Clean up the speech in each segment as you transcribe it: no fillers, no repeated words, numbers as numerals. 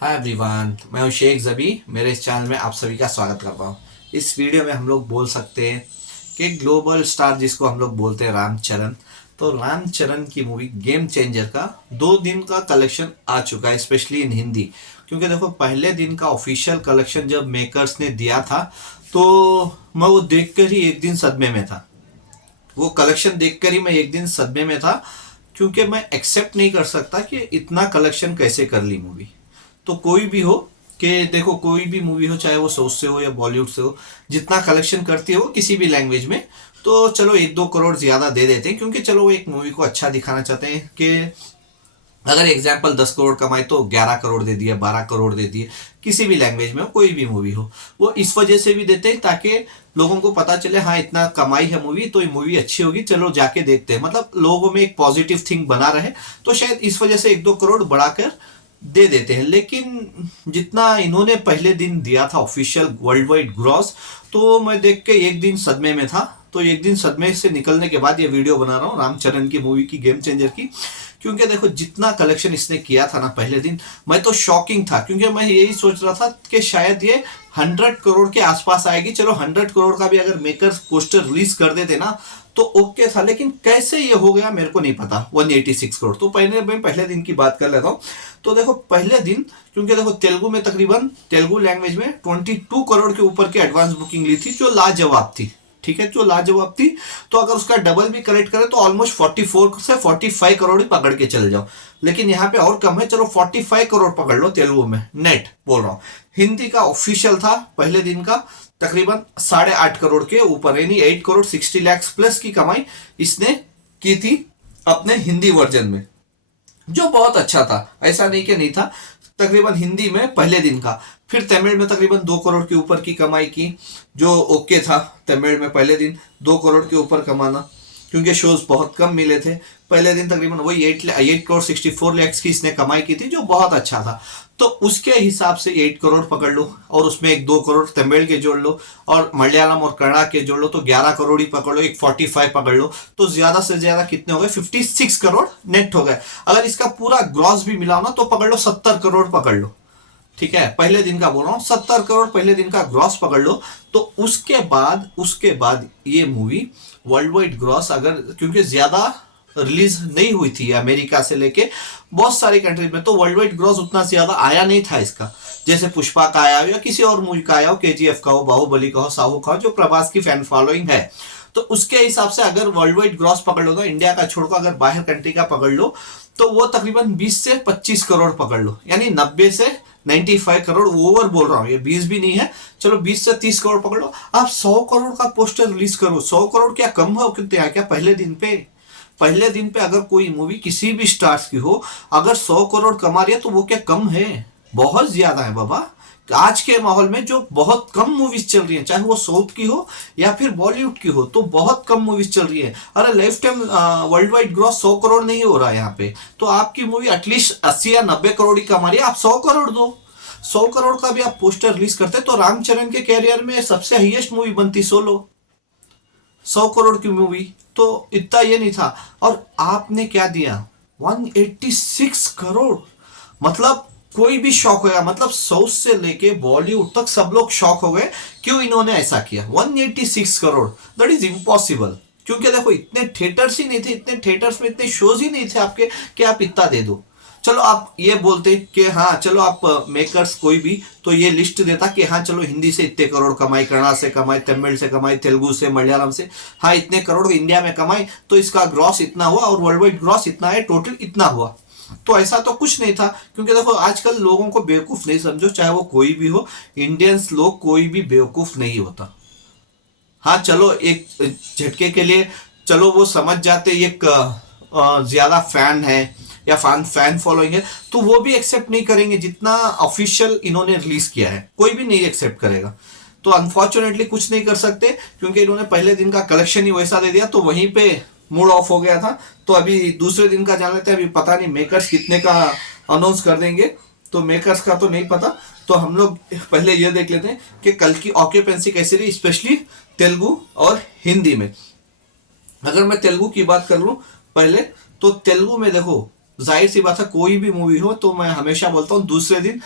Hi everyone, मैं हूं शेख जबी। मेरे इस चैनल में आप सभी का स्वागत करता हूं। इस वीडियो में हम लोग बोल सकते हैं कि ग्लोबल स्टार जिसको हम लोग बोलते हैं रामचरण, तो रामचरण की मूवी गेम चेंजर का 2 दिन का कलेक्शन आ चुका है, स्पेशली इन हिंदी। क्योंकि देखो, पहले दिन का ऑफिशियल कलेक्शन जब मेकर्स ने दिया था तो मैं वो देखकर ही एक दिन सदमे में था। वो कलेक्शन देखकर ही मैं एक दिन सदमे में था, क्योंकि मैं एक्सेप्ट नहीं कर सकता कि इतना कलेक्शन कैसे कर ली मूवी। तो कोई भी हो, कि देखो कोई भी मूवी हो, चाहे वो साउथ से हो या बॉलीवुड से हो, जितना कलेक्शन करती हो किसी भी लैंग्वेज में, तो चलो 1-2 करोड़ ज्यादा दे देते हैं, क्योंकि चलो वो एक मूवी को अच्छा दिखाना चाहते हैं कि अगर एग्जाम्पल 10 करोड़ कमाए तो 11 करोड़ दे दिए, 12 करोड़ दे दिए। किसी भी लैंग्वेज में हो, कोई भी मूवी हो, वो इस वजह से भी देते हैं ताकि लोगों को पता चले हाँ इतना कमाई है मूवी, तो ये मूवी अच्छी होगी, चलो जाके देखते हैं। मतलब लोगों में एक पॉजिटिव थिंग बना रहे, तो शायद इस वजह से 1-2 करोड़ बढ़ाकर दे देते हैं। लेकिन जितना इन्होंने पहले दिन दिया था ऑफिशियल वर्ल्ड वाइड ग्रॉस, तो मैं देख के एक दिन सदमे में था। तो एक दिन सदमे से निकलने के बाद ये वीडियो बना रहा हूँ रामचरण की मूवी की, गेम चेंजर की। क्योंकि देखो, जितना कलेक्शन इसने किया था ना पहले दिन, मैं तो शॉकिंग था, क्योंकि मैं यही सोच रहा था कि शायद ये 100 करोड़ के आसपास आएगी। चलो 100 करोड़ का भी अगर मेकर पोस्टर रिलीज कर देते ना तो ओके था, लेकिन कैसे ये हो गया मेरे को नहीं पता। 186 करोड़। तो पहले मैं पहले दिन की बात कर लेता हूँ। तो देखो पहले दिन, क्योंकि देखो तेलुगु में तकरीबन, तेलुगु लैंग्वेज में 22 करोड़ के ऊपर की एडवांस बुकिंग ली थी, जो लाजवाब थी। ठीक है, जो लाजवाब थी। तो अगर उसका डबल भी करेक्ट करें तो ऑलमोस्ट 44 से 45 करोड़ ही पकड़ के चल जाओ। लेकिन यहाँ पे और कम है, चलो 45 करोड़ पकड़ लो तेलुगु में, नेट बोल रहा हूँ। हिंदी का ऑफिशियल था पहले दिन का तकरीबन 8.5 करोड़ के ऊपर, यानी 8 करोड़ 60 लाख प्लस की कमाई इसने की थी अपने हिंदी वर्जन में, जो बहुत अच्छा था। ऐसा नहीं कि नहीं था। तकरीबन हिंदी में पहले दिन का। फिर तमिल में तकरीबन 2 करोड़ के ऊपर की कमाई की, जो ओके था। तमिल में पहले दिन 2 करोड़ के ऊपर कमाना, क्योंकि शोज बहुत कम मिले थे। पहले दिन तकरीबन वही 8 करोड़ 64 लाख की इसने कमाई की थी, जो बहुत अच्छा था। तो उसके हिसाब से 8 करोड़ पकड़ लो, और उसमें एक 2 करोड़ तमिल के जोड़ लो, और मलयालम और कन्नड़ा के जोड़ लो, तो 11 करोड़ ही पकड़ लो, एक 45 पकड़ लो। तो ज्यादा से ज्यादा कितने हो गए? 56 करोड़ नेट हो गए। अगर इसका पूरा ग्रॉस भी मिलाओ ना तो पकड़ लो 70 करोड़ पकड़ लो। ठीक है, पहले दिन का बोल रहा हूँ, 70 करोड़ पहले दिन का ग्रॉस पकड़ लो। तो उसके बाद ये मूवी वर्ल्ड वाइड ग्रॉस, अगर क्योंकि ज्यादा रिलीज नहीं हुई थी अमेरिका से लेके बहुत सारी कंट्रीज में, तो वर्ल्ड वाइड ग्रॉस उतना ज्यादा आया नहीं था इसका। जैसे पुष्पा का आया हो या किसी और मूवी का आया हो, केजीएफ का हो, बाहुबली का हो, साहू का हो, जो प्रभास की फैन फॉलोइंग है। तो उसके हिसाब से अगर वर्ल्ड वाइड ग्रॉस पकड़ लो ना, इंडिया का छोड़कर अगर बाहर कंट्री का पकड़ लो, तो वो तकरीबन 20 से 25 करोड़ पकड़ लो, यानी 90 से 95 करोड़। ओवर बोल रहा हूँ, ये 20 भी नहीं है। चलो 20 से 30 करोड़ पकड़ लो। आप 100 करोड़ का पोस्टर रिलीज करो, 100 करोड़ क्या कम हो? कितने क्या पहले दिन पे अगर कोई मूवी किसी भी स्टार्स की हो, अगर 100 करोड़ कमा रही है तो वो क्या कम है? बहुत ज्यादा है बाबा। आज के माहौल में जो बहुत कम मूवीज चल रही हैं, चाहे वो साउथ की हो या फिर बॉलीवुड की हो, तो बहुत कम मूवीज चल रही है। अरे life time world wide gross 100 crore नहीं हो रहा है यहाँ पे। तो आपकी मूवी एटलीस्ट 80 या 90 करोड़ ही कमा रही है, आप 100 करोड़ दो। 100 करोड़ का भी आप पोस्टर रिलीज करते तो रामचरण के कैरियर में सबसे हाईएस्ट मूवी बनती सोलो। 100 करोड़ की मूवी तो इतना ये नहीं था। और आपने क्या दिया? 186 करोड़। मतलब कोई भी शॉक हो गया, मतलब साउथ से लेके बॉलीवुड तक सब लोग शॉक हो गए, क्यों इन्होंने ऐसा किया? 186 करोड़, दैट इज इम्पॉसिबल। क्योंकि देखो, इतने थिएटर्स ही नहीं थे, इतने थिएटर्स में इतने शोज ही नहीं थे आपके कि आप इतना दे दो। चलो आप ये बोलते कि हाँ चलो आप मेकर्स कोई भी तो ये लिस्ट देता कि हाँ चलो हिंदी से इतने करोड़ कमाई, कन्नड़ा से कमाई, तमिल से कमाई, तेलुगु से, मलयालम से, हाँ इतने करोड़ इंडिया में कमाई, तो इसका ग्रॉस इतना हुआ और वर्ल्ड वाइड ग्रॉस इतना है, टोटल इतना हुआ। तो ऐसा तो कुछ नहीं था, क्योंकि देखो आजकल लोगों को बेवकूफ नहीं समझो, चाहे वो कोई भी हो। इंडियंस लोग कोई भी बेवकूफ नहीं होता। हाँ चलो एक झटके के लिए चलो वो समझ जाते एक ज्यादा फैन है या फैन फॉलोइंग है, तो वो भी एक्सेप्ट नहीं करेंगे जितना ऑफिशियल इन्होंने रिलीज किया है, कोई भी नहीं एक्सेप्ट करेगा। तो अनफॉर्चुनेटली कुछ नहीं कर सकते, क्योंकि इन्होंने पहले दिन का कलेक्शन ही वैसा दे दिया, तो वहीं पे मूड ऑफ हो गया था। तो अभी दूसरे दिन का जान लेते हैं। अभी पता नहीं मेकर्स कितने का अनाउंस कर देंगे, तो मेकर्स का तो नहीं पता। तो हम लोग पहले ये देख लेते हैं कि कल की ऑक्यूपेंसी कैसी रही, स्पेशली तेलुगु और हिंदी में। अगर मैं तेलुगु की बात कर लूं पहले, तो तेलुगु में देखो जाहिर सी बात है कोई भी मूवी हो तो मैं हमेशा बोलता हूँ दूसरे दिन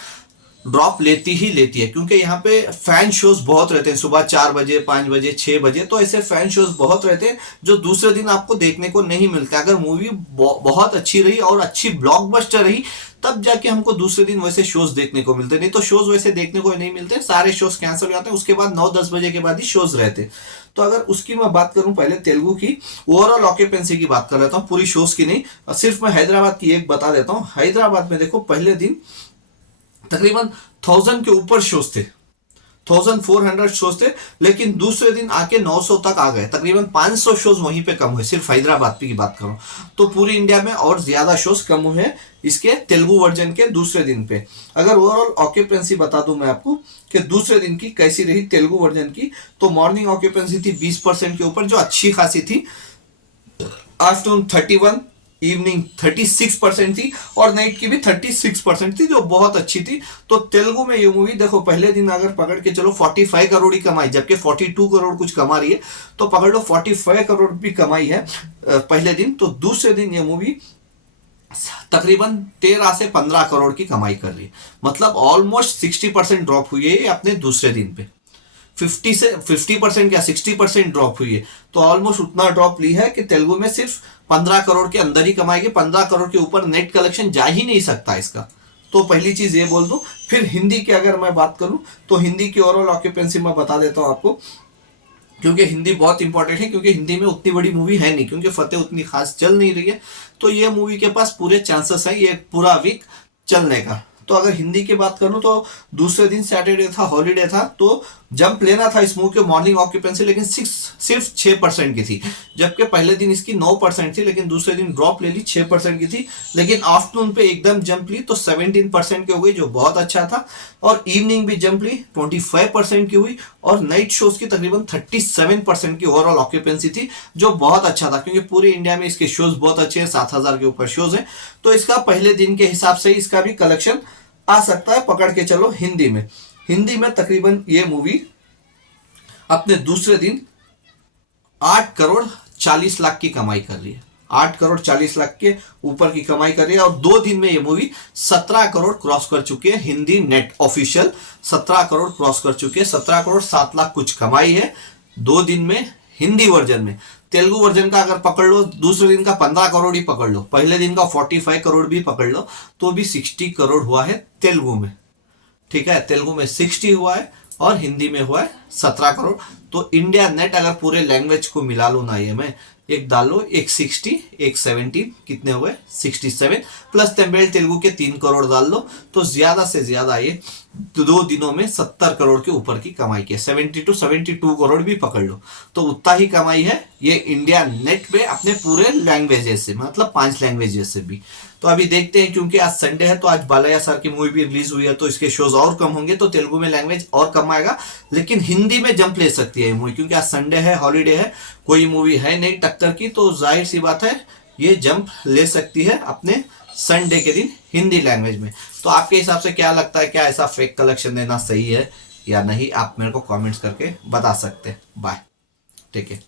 ड्रॉप लेती ही लेती है, क्योंकि यहाँ पे फैन शोज बहुत रहते हैं, सुबह 4 बजे 5 बजे 6 बजे, तो ऐसे फैन शोज बहुत रहते हैं जो दूसरे दिन आपको देखने को नहीं मिलते। अगर मूवी बहुत अच्छी रही और अच्छी ब्लॉकबस्टर रही तब जाके हमको दूसरे दिन वैसे शोज देखने को मिलते, नहीं तो शोज वैसे देखने को नहीं मिलते, सारे शोज कैंसिल हो जाते हैं, उसके बाद 9-10 बजे के बाद ही शोज रहते। तो अगर उसकी मैं बात करूं पहले तेलुगु की ओवरऑल ऑक्यूपेंसी की बात कर लेता हूँ, पूरी शोज की नहीं, सिर्फ मैं हैदराबाद की एक बता देता हूँ। हैदराबाद में देखो पहले दिन तकरीबन 1000 के ऊपर शोज थे, 1400 शोज थे, लेकिन दूसरे दिन आके 900 तक आ गए, तकरीबन 500 शोज वहीं पे कम हुए, सिर्फ हैदराबाद की बात करूं तो पूरी इंडिया में और ज्यादा शोज कम हुए इसके तेलुगु वर्जन के दूसरे दिन पे। अगर ओवरऑल ऑक्यूपेंसी बता दूं मैं आपको कि दूसरे दिन की कैसी रही तेलुगु वर्जन की, तो मॉर्निंग ऑक्यूपेंसी थी 20% के ऊपर जो अच्छी खासी थी, आफ्टरनून 31, इवनिंग 36% थी, और नाइट की भी 36% थी जो बहुत अच्छी थी। तो तेलुगु में ये मूवी देखो पहले दिन अगर पकड़ के चलो 45 करोड़ ही कमाई, जबकि 42 करोड़ कुछ कमा रही है, तो पकड़ लो 45 करोड़ भी कमाई है पहले दिन। तो दूसरे दिन ये मूवी तकरीबन 13 से 15 करोड़ की कमाई कर रही है, मतलब ऑलमोस्ट 60% ड्रॉप हुई है अपने दूसरे दिन पे। 50% या 60% ड्रॉप हुई है, तो ऑलमोस्ट उतना ड्रॉप ली है कि तेलुगु में सिर्फ 15 करोड़ के अंदर ही कमाएगी, 15 करोड़ के ऊपर नेट कलेक्शन जा ही नहीं सकता इसका। तो पहली चीज ये बोल दूं। फिर हिंदी की अगर मैं बात करूं तो हिंदी की ओवरऑल ऑक्यूपेंसी मैं बता देता हूं आपको, क्योंकि हिंदी बहुत इंपॉर्टेंट है, क्योंकि हिंदी में उतनी बड़ी मूवी है नहीं, क्योंकि फतेह उतनी खास चल नहीं रही है, तो ये मूवी के पास पूरे चांसेस है ये पूरा वीक चलने का। तो अगर हिंदी की बात करूं तो दूसरे दिन सैटरडे था, हॉलीडे था, तो जंप लेना था इस मूवी के मॉर्निंग ऑक्यूपेंसी, लेकिन सिर्फ 6% की थी, जबकि पहले दिन इसकी 9% थी, लेकिन दूसरे दिन ड्रॉप ले ली 6% की थी, लेकिन आफ्टरनून पे एकदम जंप ली तो 17% की हो गई जो बहुत अच्छा था, और इवनिंग भी जंप ली 25% की हुई, और नाइट शोज की तकरीबन 37% की ओवरऑल ऑक्यूपेंसी थी जो बहुत अच्छा था, क्योंकि पूरे इंडिया में इसके शोज बहुत अच्छे हैं, 7000 के ऊपर शोज हैं, तो इसका पहले दिन के हिसाब से इसका भी कलेक्शन आ सकता है। पकड़ के चलो हिंदी में तकरीबन ये मूवी अपने दूसरे दिन 8 करोड़ 40 लाख की कमाई कर रही है, 8 करोड़ 40 लाख के ऊपर की कमाई कर रही है, और 2 दिन में ये मूवी 17 करोड़ क्रॉस कर चुकी है, Hindi net official 17 crore cross कर चुकी है, 17 करोड़ 7 लाख कुछ कमाई है 2 दिन में हिंदी वर्जन में। तेलुगु वर्जन का अगर पकड़ लो दूसरे दिन का 15 करोड़ ही पकड़ लो, पहले दिन का 45 करोड़ भी पकड़ लो, तो भी 60 करोड़ हुआ है तेलुगु में, ठीक है, तेलुगु में 60 हुआ है और हिंदी में हुआ है 17 करोड़। तो इंडिया नेट अगर पूरे लैंग्वेज को मिला लो ना, ये मैं एक डाल लो, एक 60 एक 17 कितने हुए 67, प्लस तमिल तेलुगु के 3 करोड़ डाल लो, तो ज्यादा से ज्यादा ये 2 दिनों में 70 करोड़ के ऊपर की कमाई की, 72 करोड़ भी पकड़ लो, तो उतना ही कमाई है ये इंडिया नेट पे अपने पूरे लैंग्वेजेस से, मतलब 5 लैंग्वेजेस से भी। तो अभी देखते हैं, क्योंकि आज संडे है तो आज बालैया सर की मूवी भी रिलीज हुई है, तो इसके शोज और कम होंगे, तो तेलुगु में लैंग्वेज और कम आएगा, लेकिन हिंदी में जंप ले सकती है मूवी, क्योंकि आज संडे है, हॉलीडे है, कोई मूवी है नहीं टक्कर की, तो जाहिर सी बात है ये जंप ले सकती है अपने संडे के दिन हिंदी लैंग्वेज में। तो आपके हिसाब से क्या लगता है, क्या ऐसा फेक कलेक्शन देना सही है या नहीं, आप मेरे को कमेंट्स करके बता सकते हैं। बाय, ठीक है।